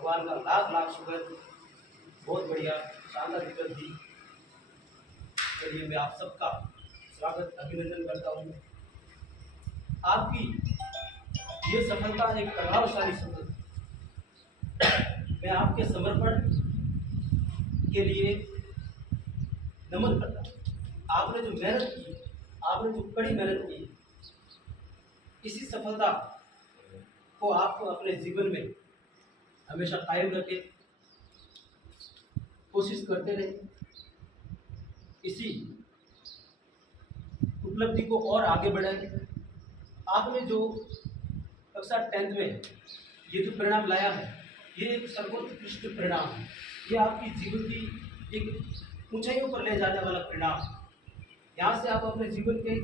भगवान का लाख लाख शुक्र। बहुत बढ़िया शानदार दिक्कत थी। चलिए मैं आप सबका स्वागत अभिनंदन करता हूँ। आपकी ये सफलता एक प्रभावशाली सफलता। मैं आपके समर्पण के लिए नमन करता हूँ। आपने जो मेहनत की, आपने जो कड़ी मेहनत की, इसी सफलता को आप अपने जीवन में हमेशा कायम रखें, कोशिश करते रहें। इसी उपलब्धि को और आगे बढ़ाएं। आपने जो कक्षा 10th में ये जो परिणाम लाया है, ये एक सर्वोत्कृष्ट परिणाम है। ये आपकी जीवन की एक ऊंचाइयों पर ले जाने वाला परिणाम। यहाँ से आप अपने जीवन के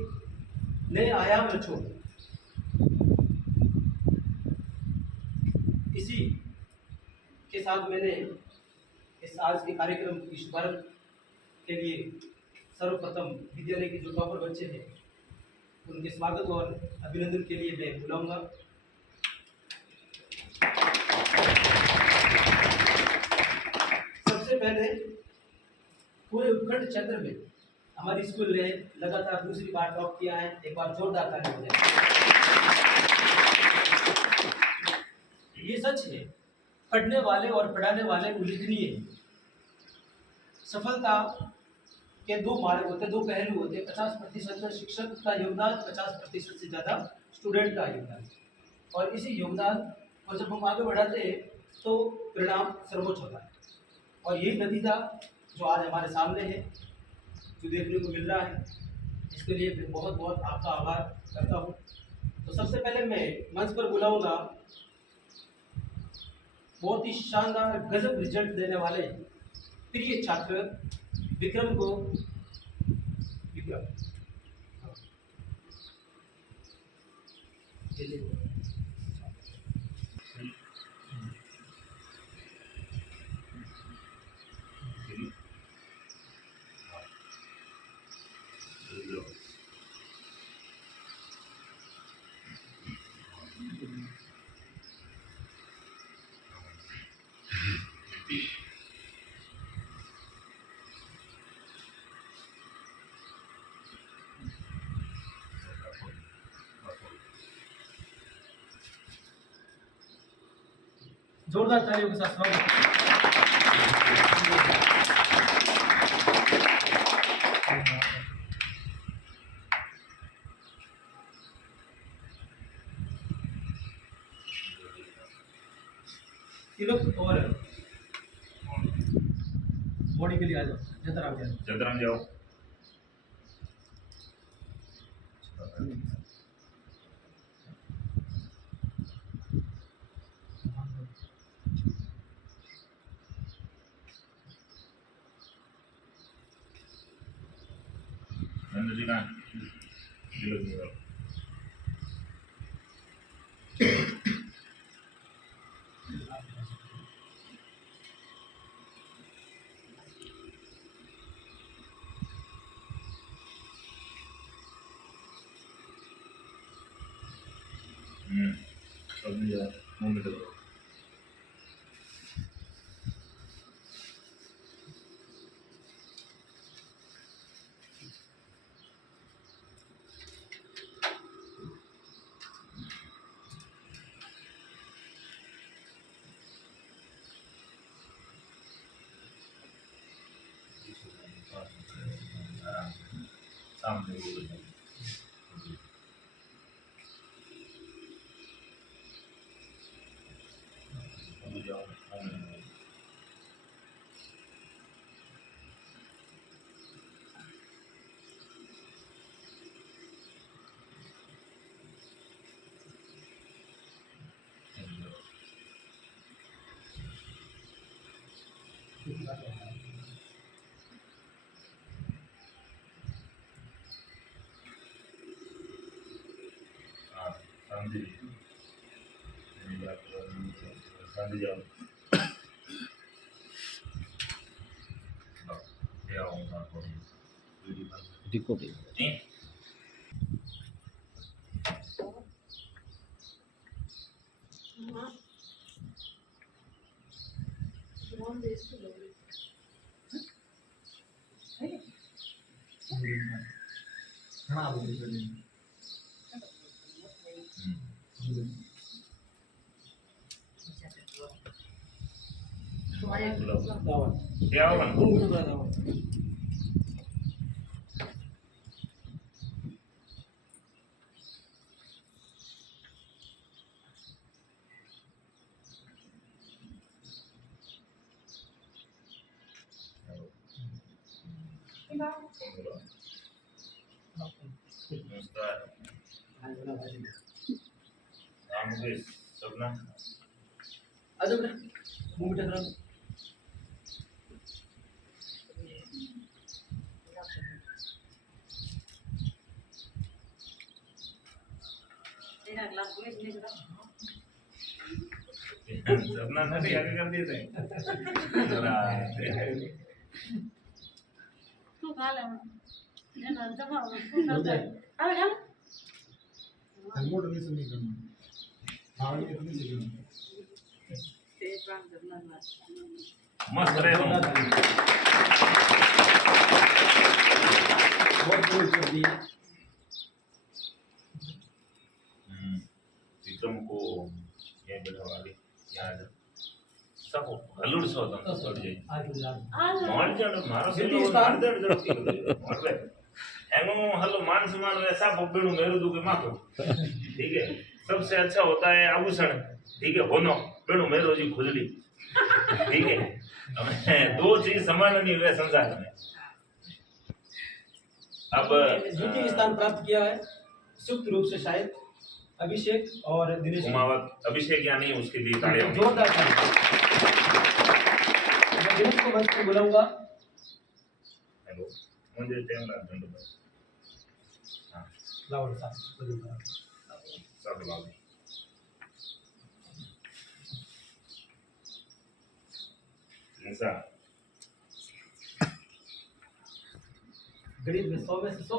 नए आयाम रचो। इसी के साथ मैंने इस आज के कार्यक्रम की शुभारंभ के लिए सर्वप्रथम विद्यालय के जो टॉपर बच्चे हैं उनके स्वागत और अभिनंदन के लिए मैं बुलाऊंगा। सबसे पहले पूरे उपखंड क्षेत्र में हमारी स्कूल ने लगातार दूसरी बार टॉप किया है। एक बार जोरदार ताली हो जाए। ये सच है, पढ़ने वाले और पढ़ाने वाले उल्लेखनीय है। सफलता के दो मार्ग होते, दो पहलू होते। 50% शिक्षक का योगदान, 50% से ज़्यादा स्टूडेंट का योगदान। और इसी योगदान को जब हम आगे बढ़ाते हैं तो परिणाम सर्वोच्च होता है। और यही नतीजा जो आज हमारे सामने है, जो देखने को मिल रहा है, इसके लिए मैं बहुत बहुत आपका आभार करता हूँ। तो सबसे पहले मैं मंच पर बुलाऊंगा बहुत ही शानदार गजब रिजल्ट देने वाले प्रिय छात्र विक्रम को। विक्रम जोरदार तालियों के साथ स्वागत। तिलक और बॉडी के लिए आ जाओ। जतराम जाओ। हाँ बोलिए क्या हुआ नमस्कार नाम मुकेश सपना अजब रे मूवी देख रहा हूँ सपना नहीं आगे कर दिए थे जरा तू खा ले ये ना जमा हो तू ना जाए अबे खा हेलमेट नहीं सुनी करना हाँ ये नहीं सीखना तेज काम करना ना मस्त रहे हो बहुत बहुत कर दिया विक्रम को ये बैठा वाली याद सब हलुड़ सो तुम छोड़ जाए आज गुजरात मोड़ जानो मारो से दिल्ली लोग स्टार। मार दे मोड़ पे एंगो हलो मान सम्मान वैसा बब्बेड़ू मेरू दू के माथो ठीक है सबसे अच्छा होता है आभूषण ठीक है होनो पेड़ू मेरो जी खुजली ठीक है हमें दो चीज समान नहीं हुए संसार में अब द्वितीय स्थान प्राप्त किया है संयुक्त रूप से शायद अभिषेक और दिनेश कुमावत अभिषेक या नहीं उसके लिए तालियां जोरदार तालियां। मैं दिनेश को मंच पर बुलाऊंगा हेलो मुझे टाइम लग धन्यवाद हां लाओ साहब बुलाऊंगा सब लाओ ऐसा गणित में 100 में से 100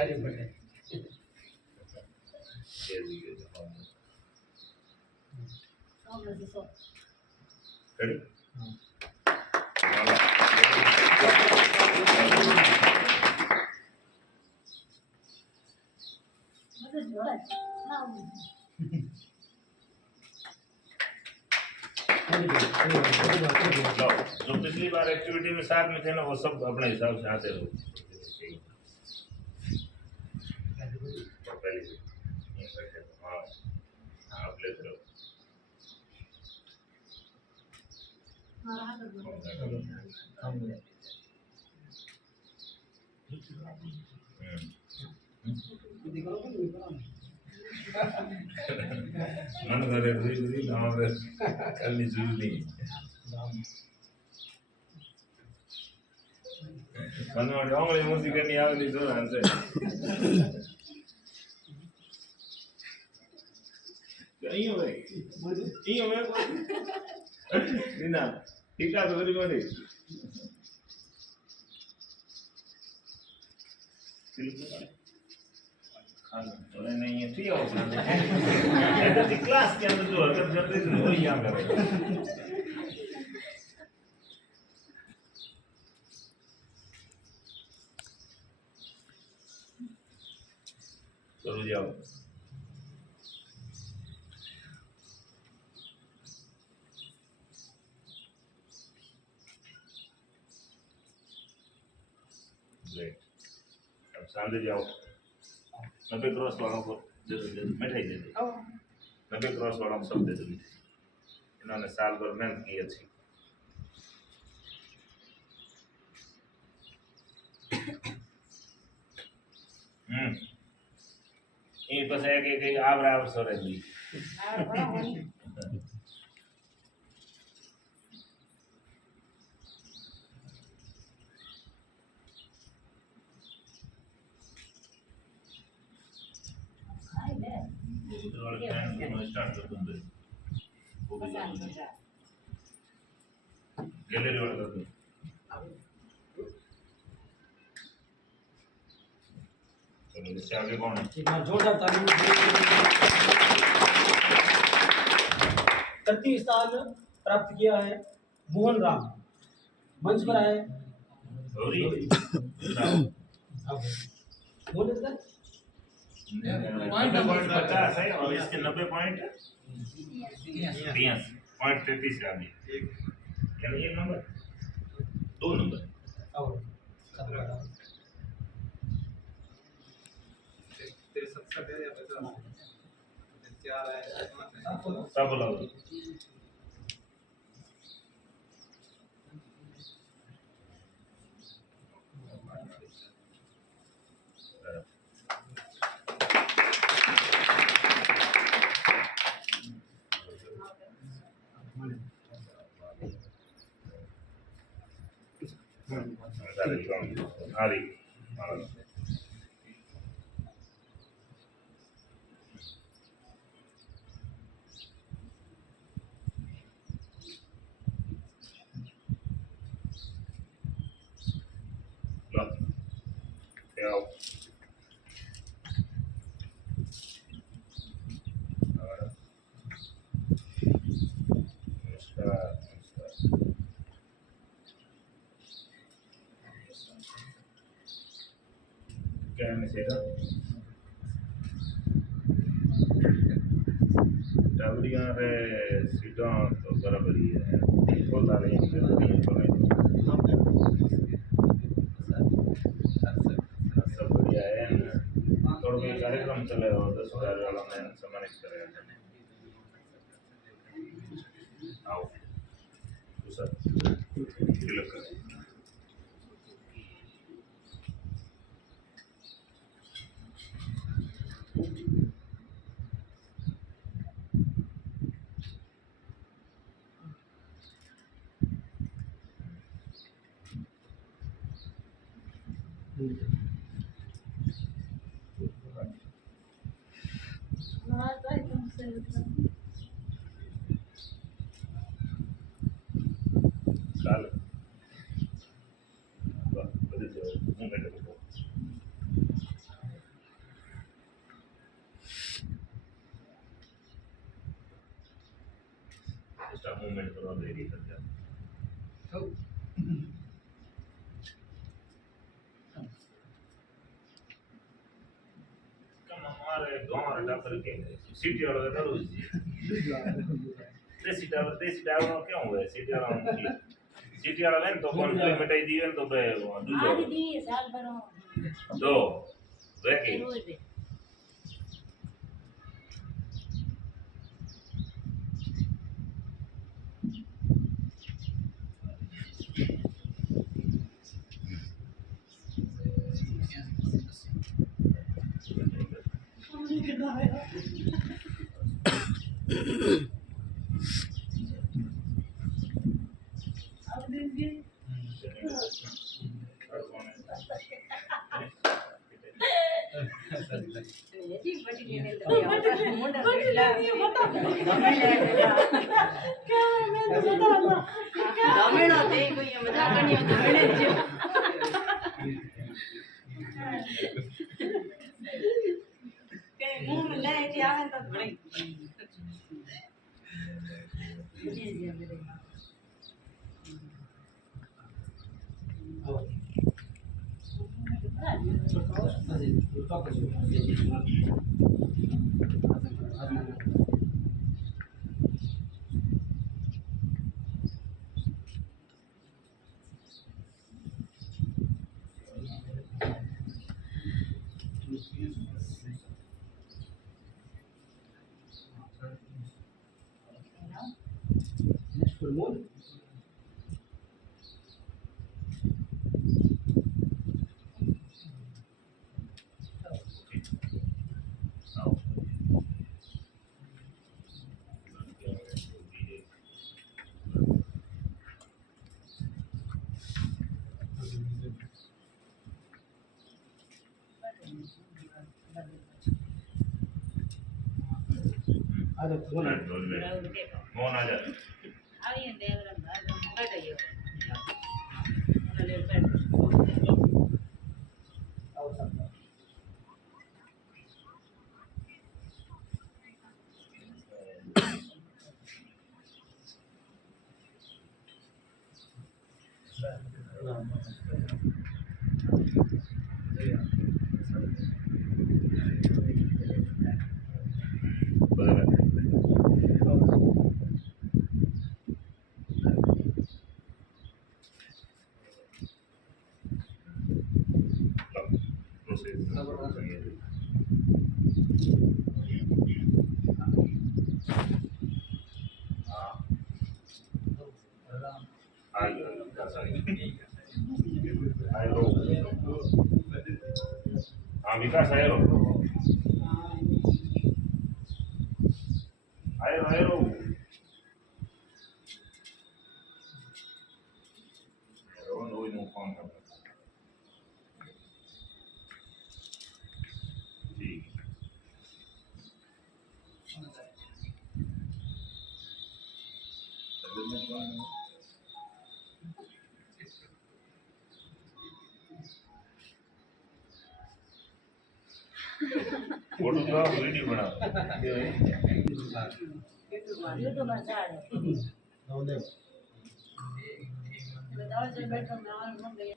अरे बड़े ये लीजिए सब में से सब रेडी मतलब जोड़ा ना लो जो पिछली बार एक्टिविटी में साथ में थे ना वो सब अपने हिसाब से आते रहो पहले हाँ आप लेते रहो हां मन करे हुई गाँव में करनी जरूरी नहीं मन में आंगली मूसी करनी आवली जोर हंसे कहीं हो ना ठीक है तो गरीब वाली खाना नहीं है ठीक है क्लास के अंदर जो हरकत करते थे वो यहाँ करेगा चलो जाओ ग्रेट अब सांझे जाओ 90 क्रॉस वालों को दे दो मिठाई दे दो 90 क्रॉस वालों को सब दे दो इन्होंने साल भर मेहनत की अच्छी ये बस है कि आप राव सो रही स्टार्ट कर दूँ गैलरी वाला कर दूँ चलो इससे आगे कौन है एक बार जोरदार ताली। तृतीय स्थान प्राप्त किया है मोहन राम। मंच पर आए। गौरी मोहन सर 90.50 है और इसके 90.33 आ गया। क्या नहीं, एक नंबर, दो नंबर। सब लोग आरी क्या है डाबरिया रे सीटा तो बराबर ही है, बोला नहीं सब बढ़िया है। थोड़ा भी कार्यक्रम चले हो 10,000 वाला में सम्मानित करेगा। आओ सर तिलक करें। हाँ तो एकदम सही होता है। काल बदल दो मूवमेंट को इसका मूवमेंट करो रेडी कर जा। कम हमारे गांव हटा करके सिटी वालों का करो जी। देसी डावर क्यों हुए सिटी वालों की सिटी वाला लेन तो कौन कोई मिटाई दी तो बे दूसरा आज दी साल भरो दो वेके रोज दे अब देंगे जी बड़ी ले ले मुंडा ले बता क्या मैं तो बता गमेड़ा दे कोई मजाक नहीं होता गमेड़े जो के मुंह में ले के आवे तो बड़े जी जी मेरे Next promote. ada promote. Mohan आ जा आइए देवरम बैठ गयो ले बैठ और सब हाँ विकास आयो आयो आयो रोई नो फोन कर ठीक फोटो तो वीडियो बना YouTube માં ચાલે નવદેવ બધા જે બેઠો મેં આવું મંગાઈ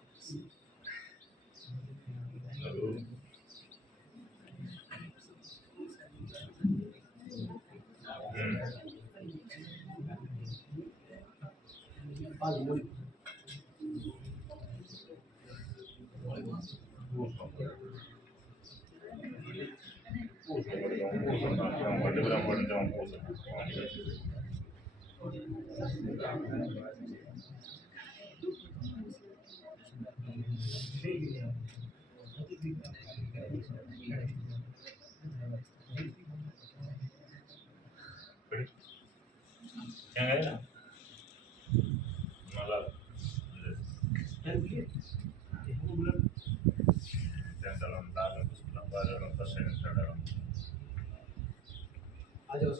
क्या है मतलब dalam dalam dalam persen dalam आ जाओ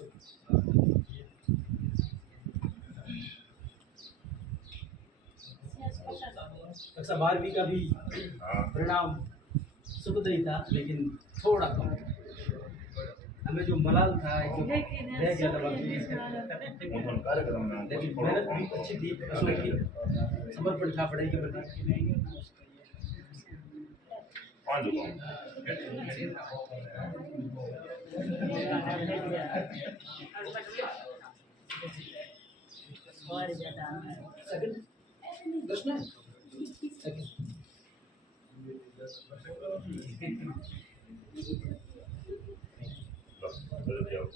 कक्षा 12वीं का भी परिणाम सुखद ही था लेकिन थोड़ा कम हमें जो मलाल था जो रह गया था उन्होंने कार्यक्रम में लेकिन मेहनत भी अच्छी थी बच्चों की समर्पण था पढ़ाई के प्रति पाँच दुकान और ज्यादा सेकंड प्रश्न सेकंड बदल जाओ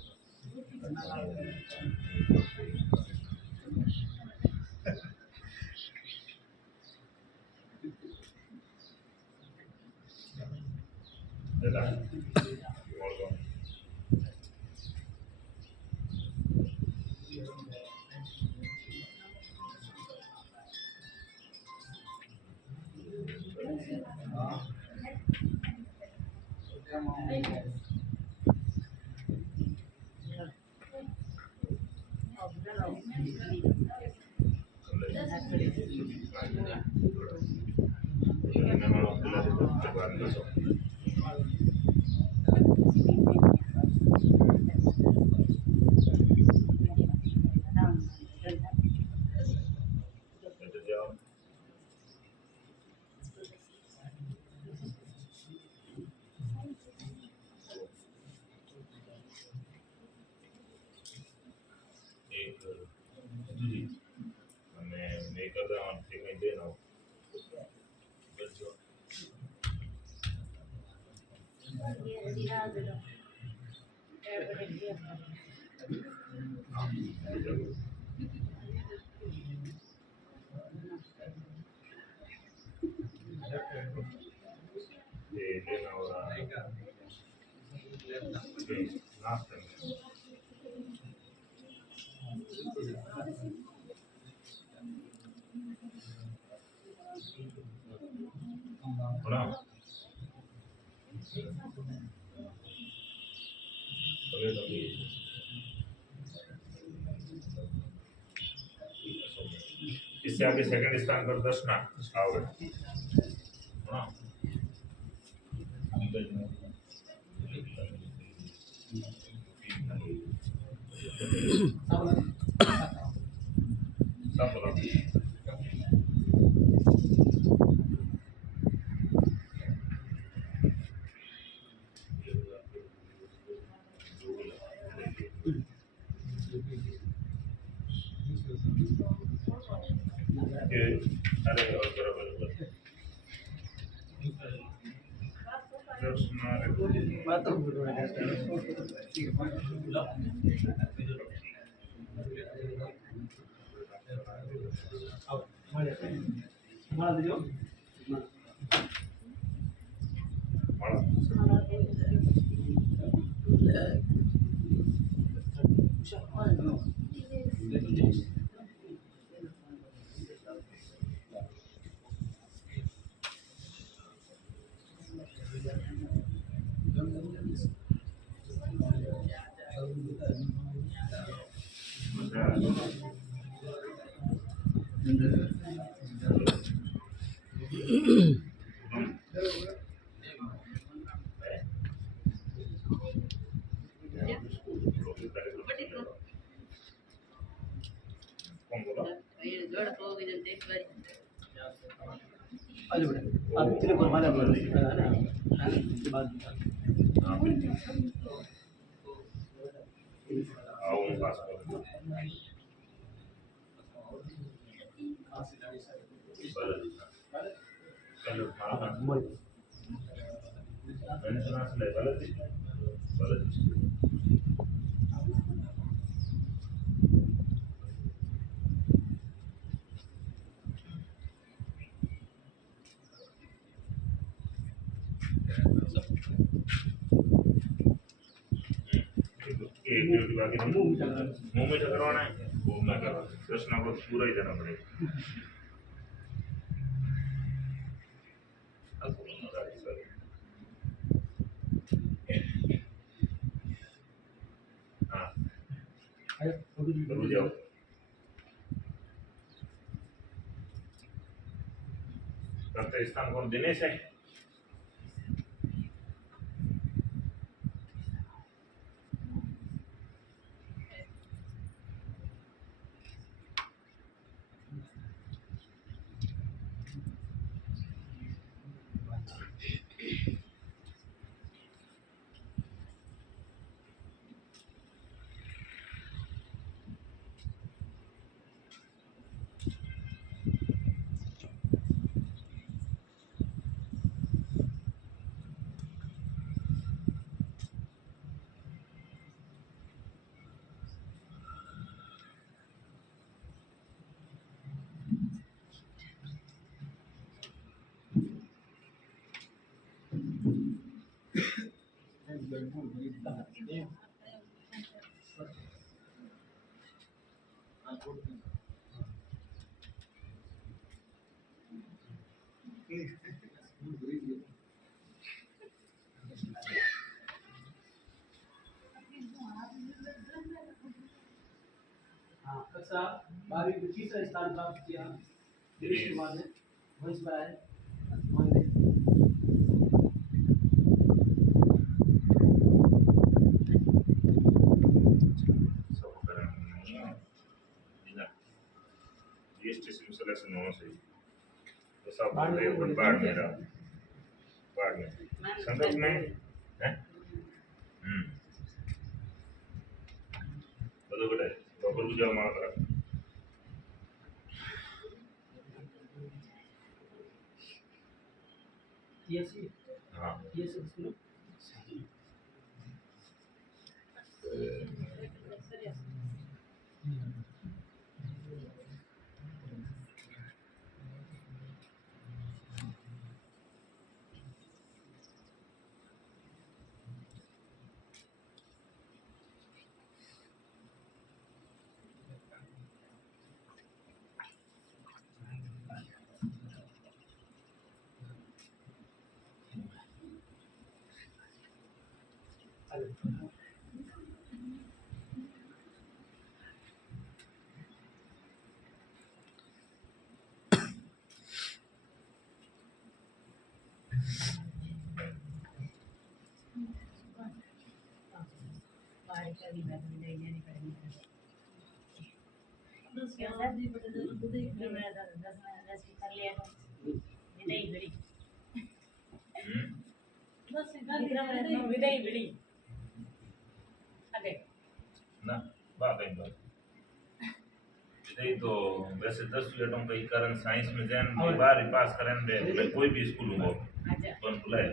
इससे आगे सेकंड स्थान पर दर्शना आओगे हाँ सब बोलो मैं तो मार दीजिए कौन बोला आज बड़े आप तेरे को मारा बोल है ना इसके बाद हाँ आओ पास चलो मोर बाकी मुंह मीठा करवाना है वो मैं करवा कृष्णा को पूरा ही देना पड़ेगा हाँ रुक जाओ करते स्थान कौन दिनेश है हाँ कक्षा 12वीं में तीसरा स्थान प्राप्त किया दिनेश कुमार ने वंश बनाए स्टेशन सिलेक्शन होना चाहिए तो सब बाढ़ मेरा बाढ़ में संकट में है બધું કડે બપોર ગુજાવ માં કરા हाँ ये सब सुनो ना बात है बात इधर तो वैसे 10 एटम का ही कारण साइंस में जैन बार ही पास करें मैं कोई भी स्कूल में कौन बुलाए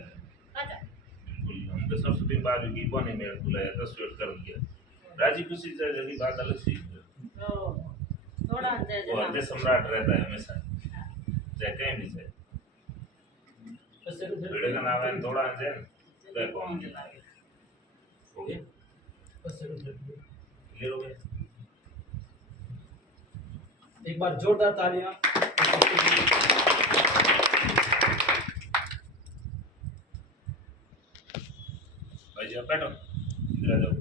बिल्कुल हम तो सरस्वती बाजी की कोने में बुलाया 10 मिनट कर दिया राजी खुशी से जल्दी बात अलग सी तो थोड़ा जय वो अजय सम्राट रहता है हमेशा चाहे कहीं भी जाए वीडियो का नाम है थोड़ा अजय वह कौन हो गया क्लियर हो गया एक बार जोरदार तालियां। भाई जी आप बैठो इधर आ जाओ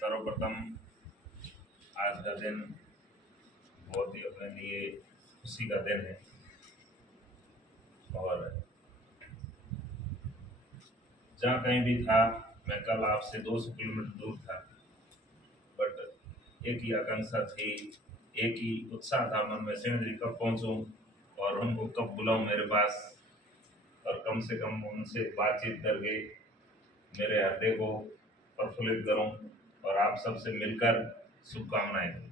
सर्वप्रथम आज का दिन बहुत ही अपने लिए खुशी का दिन है और जहाँ कहीं भी था मैं कल आपसे 200 किलोमीटर दूर था बट एक ही आकांक्षा थी एक ही उत्साह था मन में सिंह जी कब पहुँचूं और उनको कब बुलाऊं मेरे पास और कम से कम उनसे बातचीत करके मेरे हृदय को प्रफुल्लित करूं और आप सबसे मिलकर शुभकामनाएं दूं।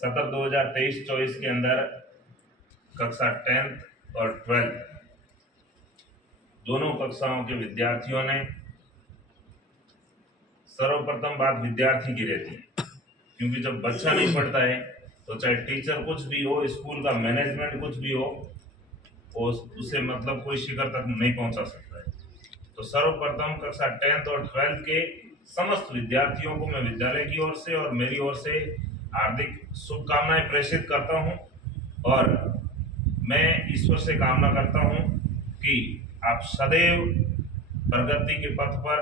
सत्र 2023-24 के अंदर कक्षा 10th और 12th दोनों कक्षाओं के विद्यार्थियों ने सर्वप्रथम बात विद्यार्थी की रहती है क्योंकि जब बच्चा नहीं पढ़ता है तो चाहे टीचर कुछ भी हो स्कूल का मैनेजमेंट कुछ भी हो उसे मतलब कोई शिखर तक नहीं पहुंचा सकता है। तो सर्वप्रथम कक्षा 10th और 12th के समस्त विद्यार्थियों को मैं विद्यालय की ओर से और मेरी ओर से हार्दिक शुभकामनाएं प्रेषित करता हूं और मैं ईश्वर से कामना करता हूं कि आप सदैव प्रगति के पथ पर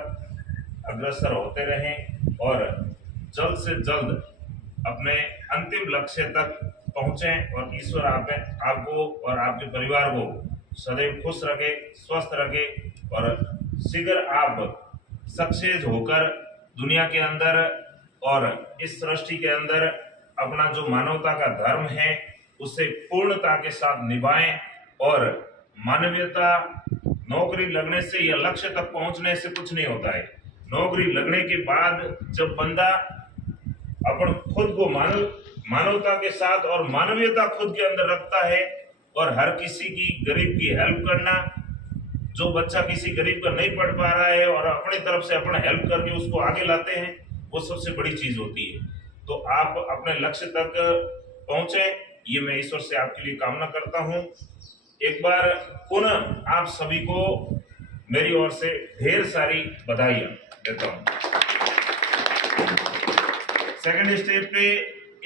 अग्रसर होते रहें और जल्द से जल्द अपने अंतिम लक्ष्य तक पहुंचें और ईश्वर आपको और आपके परिवार को सदैव खुश रखे स्वस्थ रखे और शीघ्र आप सक्सेस होकर दुनिया के अंदर और इस सृष्टि के अंदर अपना जो मानवता का धर्म है उसे पूर्णता के साथ निभाएं और मानवीयता नौकरी लगने से या लक्ष्य तक पहुंचने से कुछ नहीं होता है। नौकरी लगने के बाद जब बंदा अपन खुद को मानवता के साथ और मानवीयता खुद के अंदर रखता है और हर किसी की गरीब की हेल्प करना, जो बच्चा किसी गरीब का नहीं पढ़ पा रहा है और अपनी तरफ से अपना हेल्प करके उसको आगे लाते हैं, वो सबसे बड़ी चीज होती है। तो आप अपने लक्ष्य तक पहुंचे, ये मैं ईश्वर से आपके लिए कामना करता हूं। एक बार पुनः आप सभी को मेरी ओर से ढेर सारी बधाइयां देता हूं। सेकंड स्टेज पे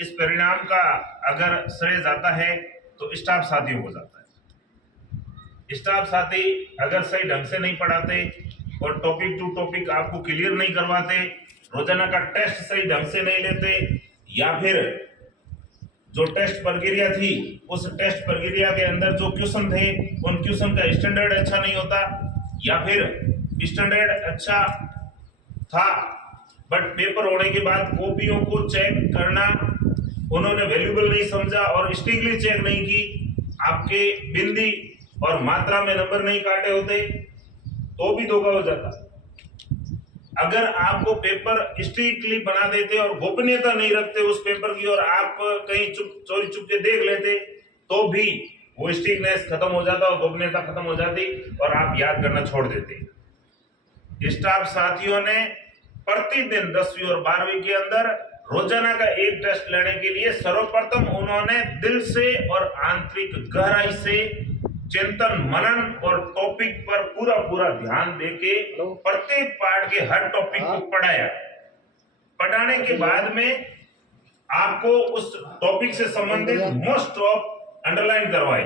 इस परिणाम का अगर श्रेय जाता है तो स्टाफ साथियों को जाता है। स्टाफ साथी अगर सही ढंग से नहीं पढ़ाते और टॉपिक टू टॉपिक आपको क्लियर नहीं करवाते, रोजाना का टेस्ट सही ढंग से नहीं लेते, या फिर जो टेस्ट प्रक्रिया थी उस टेस्ट प्रक्रिया के अंदर जो क्वेश्चन थे उन क्वेश्चन का स्टैंडर्ड अच्छा नहीं होता, या फिर स्टैंडर्ड अच्छा था बट पेपर होने के बाद कॉपियों को चेक करना उन्होंने वैल्यूबल नहीं समझा और स्ट्रिक्टली चेक नहीं की, आपके बिंदी और मात्रा में नंबर नहीं काटे होते तो भी धोखा हो जाता। अगर आपको पेपर स्ट्रिक्टली बना देते और गोपनीयता नहीं रखते उस पेपर की और आप कहीं चोरी चुप के देख लेते तो भी वो स्ट्रिक्टनेस खत्म हो जाता और गोपनीयता खत्म हो जाती और आप याद करना छोड़ देते। स्टाफ साथियों ने प्रतिदिन 10वीं और 12वीं के अंदर रोजाना का एक टेस्ट लेने के लिए सर्वप्रथम उन्होंने दिल से और आंतरिक गहराई से चिंतन मनन और टॉपिक पर पूरा ध्यान देके प्रत्येक पार्ट के हर टॉपिक को पढ़ाया। पढ़ाने के बाद में आपको उस टॉपिक से संबंधित मोस्ट ऑफ अंडरलाइन करवाई।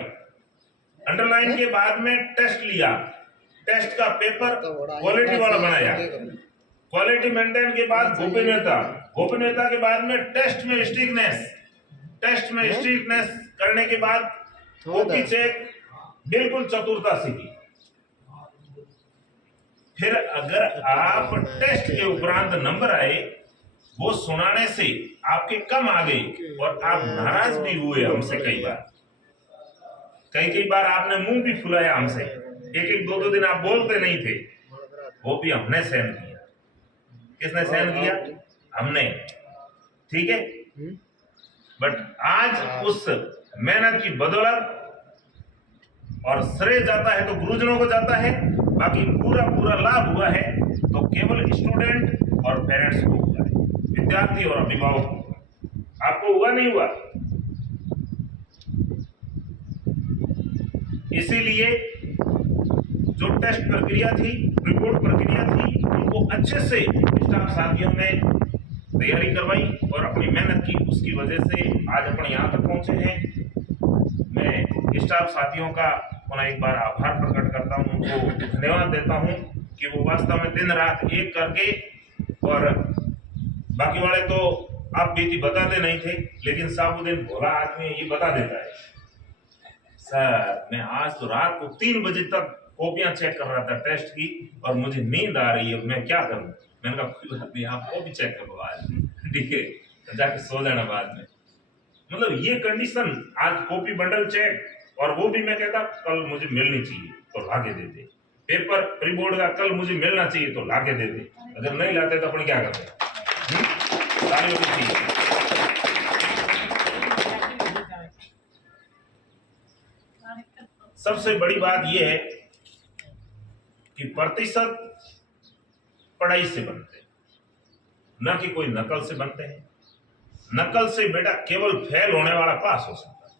अंडरलाइन के बाद में टेस्ट लिया, टेस्ट का पेपर क्वालिटी वाला बनाया, क्वालिटी मेंटेन के बाद गोपनीयता के बाद में टेस्ट में स्ट्रिक्टनेस करने के बाद कॉपी चेक बिल्कुल चतुरता से की। फिर अगर आप टेस्ट के उपरांत नंबर आए वो सुनाने से आपके कम आ गए और आप नाराज भी हुए हमसे कई बार, कई कई बार आपने मुंह भी फुलाया हमसे, एक एक दो दो दिन आप बोलते नहीं थे, वो भी हमने सहन किया। किसने सहन किया? हमने। ठीक है, बट आज उस मेहनत की बदौलत, और श्रेय जाता है तो गुरुजनों को जाता है, बाकी पूरा पूरा लाभ हुआ है तो केवल स्टूडेंट और पेरेंट्स को हुआ है, विद्यार्थी और अभिभावक को। आपको हुआ नहीं हुआ? इसीलिए जो टेस्ट प्रक्रिया थी, रिपोर्ट प्रक्रिया थी, उनको अच्छे से स्टाफ साथियों ने तैयारी करवाई और अपनी मेहनत की, उसकी वजह से आज अपन यहाँ तक पहुंचे हैं। मैं स्टाफ साथियों का पुनः एक बार आभार प्रकट करता हूँ, उनको धन्यवाद देता हूँ कि वो वास्तव में दिन रात एक करके, और बाकी वाले तो आप बीती बताते नहीं थे, लेकिन साबुद्दीन भोला आदमी ये बता देता है, सर मैं आज तो रात को 3 बजे तक कॉपियां चेक कर रहा था टेस्ट की, और मुझे नींद आ रही है, मैं क्या करूं? मैंने कहा कोई बात नहीं, आप कॉपी चेक करो आज, ठीक है, जाके सो जाना बाद में। मतलब ये कंडीशन, आज कॉपी बंडल चेक, और वो भी मैं कहता कल मुझे मिलनी चाहिए तो लाके दे दे, पेपर प्री बोर्ड का कल मुझे मिलना चाहिए तो लाके दे दे, अगर नहीं लाते तो अपन क्या करते? सारी होनी चाहिए। सबसे बड़ी बात यह है कि प्रतिशत पढ़ाई से बनते हैं, न कि कोई नकल से बनते हैं। नकल से बेटा केवल फेल होने वाला पास हो सकता है।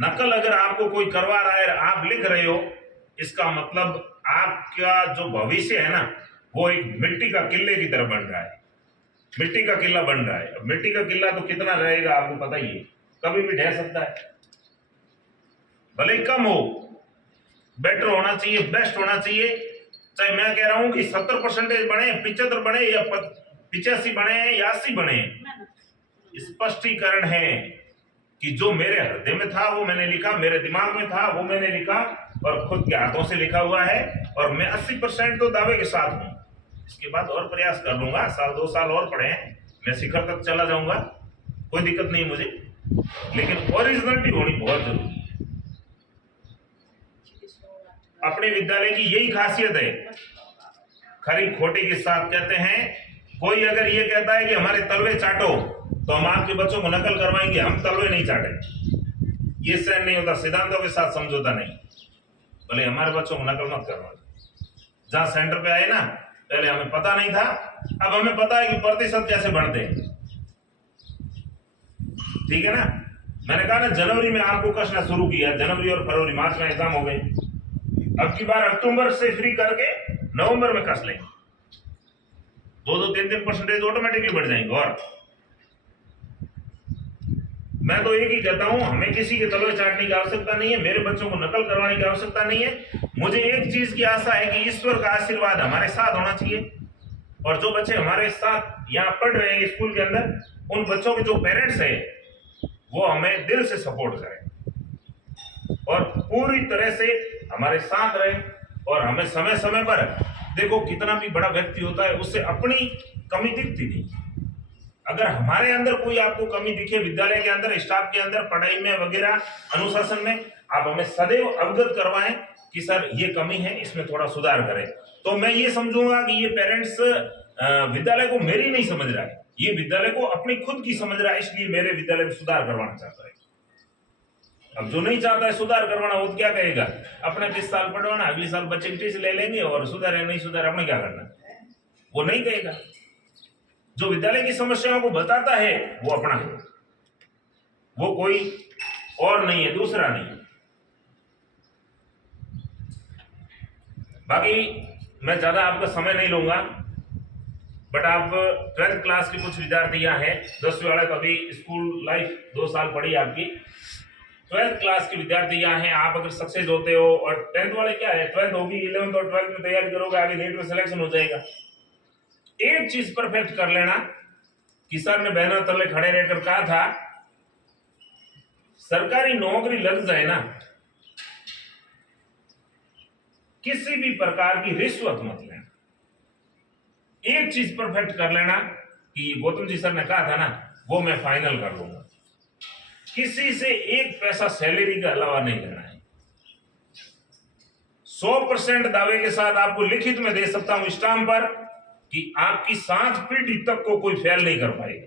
नकल अगर आपको कोई करवा रहा है, आप लिख रहे हो, इसका मतलब आपका जो भविष्य है ना, वो एक मिट्टी का किले की तरह बन रहा है, मिट्टी का किला बन रहा है। मिट्टी का किला तो कितना रहेगा आपको पता ही है, कभी भी ढह सकता है, भले ही कम हो, बेटर होना चाहिए, बेस्ट होना चाहिए। चाहे मैं कह रहा हूं कि 70% बने, 75 बने, या 85 बने, या 80 बने, स्पष्टीकरण है कि जो मेरे हृदय में था वो मैंने लिखा, मेरे दिमाग में था वो मैंने लिखा, और खुद के हाथों से लिखा हुआ है, और मैं 80% तो दावे के साथ हूं। इसके बाद और प्रयास कर लूंगा, साल 2 साल और पढ़े, मैं शिखर तक चला जाऊंगा, कोई दिक्कत नहीं मुझे, लेकिन ओरिजिनलिटी होनी बहुत जरूरी है। अपने विद्यालय की यही खासियत है, खरी खोटी के साथ कहते हैं, कोई अगर ये कहता है कि हमारे तलवे चाटो तो हम आपके बच्चों को नकल करवाएंगे, हम तलवे नहीं चाटेंगे, ये सहन नहीं होता, सिद्धांतों के साथ समझौता नहीं। बोले हमारे बच्चों को नकल मत करवा। जहां सेंटर पे आए ना, पहले हमें पता नहीं था, अब हमें पता है कि प्रतिशत कैसे बढ़ते हैं, ठीक है ना। मैंने कहा ना, जनवरी में आपको कसना शुरू किया, जनवरी और फरवरी, मार्च में एग्जाम हो गए, अब की बार अक्टूबर से फ्री करके नवंबर में कस लेंगे, 2-3% ऑटोमेटिकली बढ़ जाएंगे। और मैं तो एक ही कहता हूं, हमें किसी के तलवे चाटने की आवश्यकता नहीं है, मेरे बच्चों को नकल करवाने की आवश्यकता नहीं है। मुझे एक चीज की आशा है कि ईश्वर का आशीर्वाद हमारे साथ होना चाहिए, और जो बच्चे हमारे साथ यहाँ पढ़ रहे हैं स्कूल के अंदर, उन बच्चों के जो पेरेंट्स हैं वो हमें दिल से सपोर्ट करें और पूरी तरह से हमारे साथ रहे, और हमें समय समय पर, देखो कितना भी बड़ा व्यक्ति होता है उससे अपनी कमी दिखती नहीं। अगर हमारे अंदर कोई आपको कमी दिखे, विद्यालय के अंदर, स्टाफ के अंदर, पढ़ाई में वगैरह, अनुशासन में, आप हमें सदैव अवगत करवाएं कि सर ये कमी है, इसमें थोड़ा सुधार करें, तो मैं ये समझूंगा कि ये पेरेंट्स विद्यालय को मेरी नहीं समझ रहा है, ये विद्यालय को अपनी खुद की समझ रहा है, इसलिए मेरे विद्यालय में सुधार करवाना चाहता है। अब जो नहीं चाहता है सुधार करवाना, वो क्या कहेगा, अपने 20 साल पढ़वाना, अगले साल बच्चे की टीच ले लेंगे, और सुधारे नहीं सुधारे अपने क्या करना, वो नहीं कहेगा। जो विद्यालय की समस्याओं को बताता है वो अपना है, वो कोई और नहीं है, दूसरा नहीं है। बाकी मैं ज्यादा आपका समय नहीं लूंगा, बट आप 12th क्लास के कुछ विद्यार्थी यहाँ हैं, 10वीं वाले तो अभी स्कूल लाइफ 2 साल पढ़ी आपकी, 12th क्लास के विद्यार्थी यहाँ हैं। आप अगर सक्सेस होते हो, और 10th वाले क्या है, 12th होगी, 11th और 12th में तैयारी करोगे, आगे नीट में सिलेक्शन हो जाएगा। एक चीज परफेक्ट कर लेना कि सर ने बहनों तले खड़े रहकर कहा था, सरकारी नौकरी लग जाए ना, किसी भी प्रकार की रिश्वत मत लेना। एक चीज परफेक्ट कर लेना कि गौतम जी सर ने कहा था ना, वो मैं फाइनल कर लूंगा। किसी से एक पैसा सैलरी के अलावा नहीं लेना है। 100% दावे के साथ आपको लिखित में दे सकता हूं स्टाम्प पर कि आपकी 7 पीढ़ी तक को कोई फेल नहीं कर पाएगा।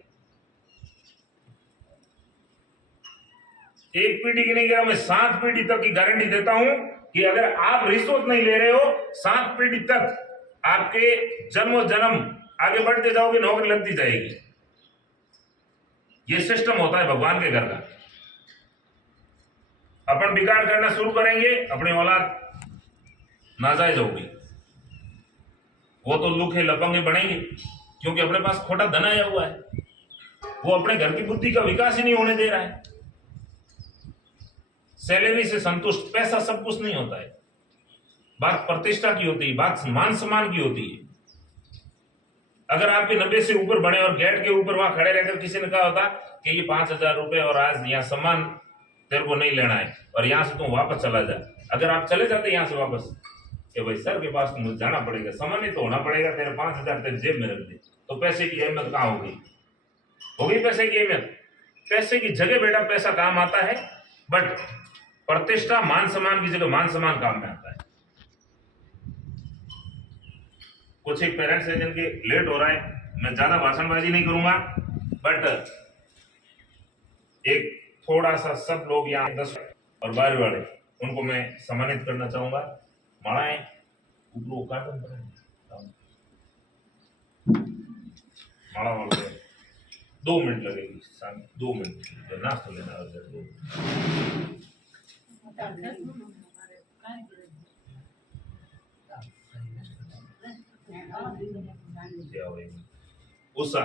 एक पीढ़ी की नहीं कह रहा, मैं 7 पीढ़ी तक की गारंटी देता हूं कि अगर आप रिश्वत नहीं ले रहे हो, 7 पीढ़ी तक आपके जन्मों जन्म आगे बढ़ते जाओगे, नौकरी लगती जाएगी। ये सिस्टम होता है भगवान के घर का। अपन बिगाड़ करना शुरू करेंगे, अपनी औलाद नाजायज होगी, वो तो लूखे लपंगे बनेंगे, क्योंकि अपने पास खोटा धन आया हुआ है। वो अपने घर की बुद्धि का विकास ही नहीं होने दे रहा है। सैलरी से संतुष्ट, पैसा सब कुछ नहीं होता है। बात प्रतिष्ठा की होती है, बात मान सम्मान की होती है। अगर आपके 90 से ऊपर बने और गेट के ऊपर वहां खड़े रहकर किसी ने कहा होता कि ये 5,000 रुपए और आज यहाँ सम्मान तेरे को नहीं लेना है और यहाँ से तुम वापस चला जा, अगर आप चले जाते यहाँ से वापस कि भाई सर के पास मुझे जाना पड़ेगा, सम्मानित तो होना पड़ेगा, तेरे 5,000 तेरे जेब में रख दे, तो पैसे की अहमियत कहाँ होगी? पैसे की अहमियत? पैसे की जगह बेटा पैसा काम आता है, बट प्रतिष्ठा मान सम्मान की जगह मान सम्मान काम में आता है। कुछ एक पेरेंट्स है जिनके लेट हो रहा है, मैं ज्यादा भाषणबाजी नहीं करूंगा, बट एक थोड़ा सा सब लोग यहाँ 10 और 12 वाले उनको मैं सम्मानित करना चाहूंगा। माड़ाएं ऊपर काटन माड़ा वाले 2 मिनट लगेगी, 2 मिनट नाश्ता लेना है। उषा